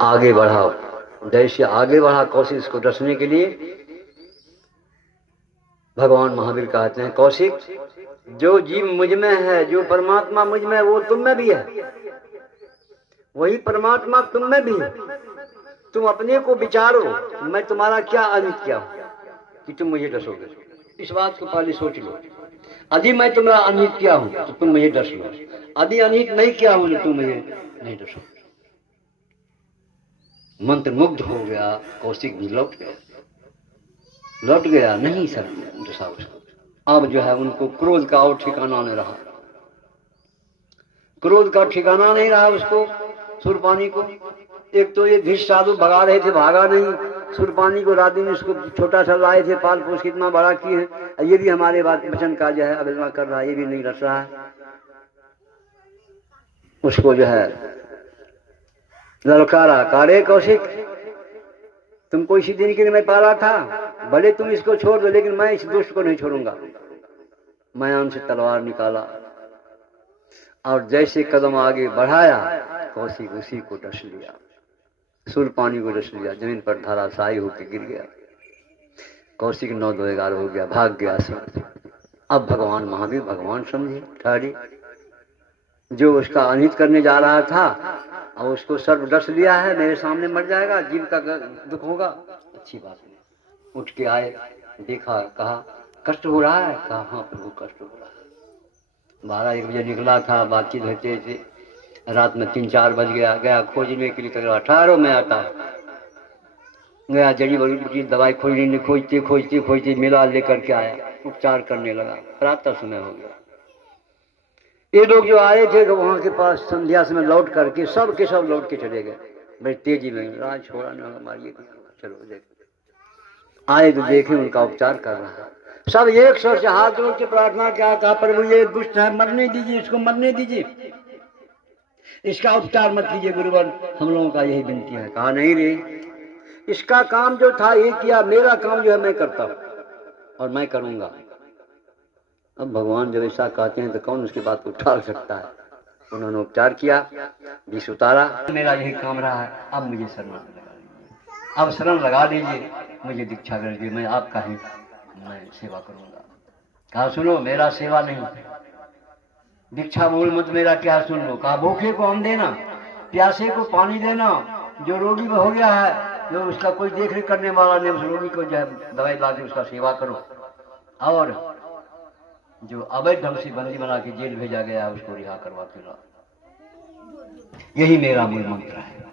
आगे बढ़ाओ। जैसे आगे बढ़ा कौशिक को डसने के लिए, भगवान महावीर कहते हैं, कौशिक जो जीव मुझ में है, जो परमात्मा मुझ में है, वो तुम में भी है, वही परमात्मा तुम में भी है। तुम अपने को विचारो, मैं तुम्हारा क्या अनित किया हूं कि तुम मुझे डसोगे? इस बात को पहले सोच लो। यदि मैं तुम्हारा अनित किया हूं तो तुम मुझे डस लो, यदि अनित नहीं किया हूं तो तुम मुझे नहीं डसो। मंत्र मुग्ध हो गया, कौशिक भी लौट गया, नहीं सर डसा उसको। अब जो है उनको क्रोध का और ठिकाना नहीं रहा, क्रोध का ठिकाना नहीं रहा उसको, सुरपानी को। एक तो ये धीश साधु भगा रहे थे, भागा नहीं। सुरपानी को रात दिन इसको छोटा सा लाए थे, पाल पोस के इतना बड़ा किए हैं, ये भी हमारे बात वचन का जो है अवहेलना कर रहा है, ये भी नहीं रच रहा है। उसको जो है ललकारा, कारे कौशिक तुमको इसी दिन के लिए मैं पाला था, भले तुम इसको छोड़ दो लेकिन मैं इस दुष्ट को नहीं छोड़ूंगा। मैं से तलवार निकाला और जैसे कदम आगे बढ़ाया, कौशिक उसी को डस लिया, सुरपानी को डस लिया, जमीन पर धराशायी होकर गिर गया। कौशिक 9-2-11 हो गया, भाग गया सब। अब भगवान महावीर भगवान समझे ठहरे, जो उसका अनित करने जा रहा था और उसको सर्व डस लिया है, मेरे सामने मर जाएगा, जीव का दुख होगा, अच्छी बात नहीं। उठ के आए, देखा, कहा कष्ट हो रहा है? कहा हाँ प्रभु कष्ट हो रहा है। 12-1 बजे निकला था, बातचीत होते थे, रात में 3-4 बज गया। गया खोजने के लिए, कहा ठहरो मैं आता। गया जड़ी बूटी दवाई खोजने, खोजते खोजते खोजते मिला, लेकर के आया, उपचार करने लगा। प्रातः समय हो गया। ये लोग जो आए थे वहां के पास, संध्या समय लौट करके सब के सब लौट के चले गए बड़ी तेजी में। राज छोड़ा न हमारी, चलो देखो। आए तो देखे उनका उपचार कर रहा है। सब एक स्वर से हाथ जोड़ के प्रार्थना क्या, कहा प्रभु ये दुष्ट है, मरने दीजिए, इसको मरने दीजिए, इसका उपचार मत कीजिए गुरुवर, हम लोगों का यही विनती है। कहा नहीं रे, इसका काम जो था ये किया, मेरा काम जो है मैं करता हूं और मैं करूंगा। अब भगवान जब ऐसा कहते हैं तो कौन उसकी बात को टाल सकता है। उन्होंने उपचार किया, विष उतारा, मेरा यही काम रहा है, अब मुझे शरण लगा दीजिए, अब शरण लगा दीजिए, मुझे दीक्षा कर दीजिए, मैं आपका ही मैं सेवा करूंगा। कहा सुनो, मेरा सेवा नहीं, दीक्षा मूल मत मेरा क्या सुन लो। कहा भूखे को अन्न देना, प्यासे को पानी देना, जो रोगी हो गया है, जो उसका कोई देख रेख करने वाला नहीं, उस रोगी को जो है दवाई ला के उसका सेवा करो, और जो अवैध ढंग से बंदी बना के जेल भेजा गया उसको रिहा करवा के लाओ। यही मेरा मूल मंत्र है।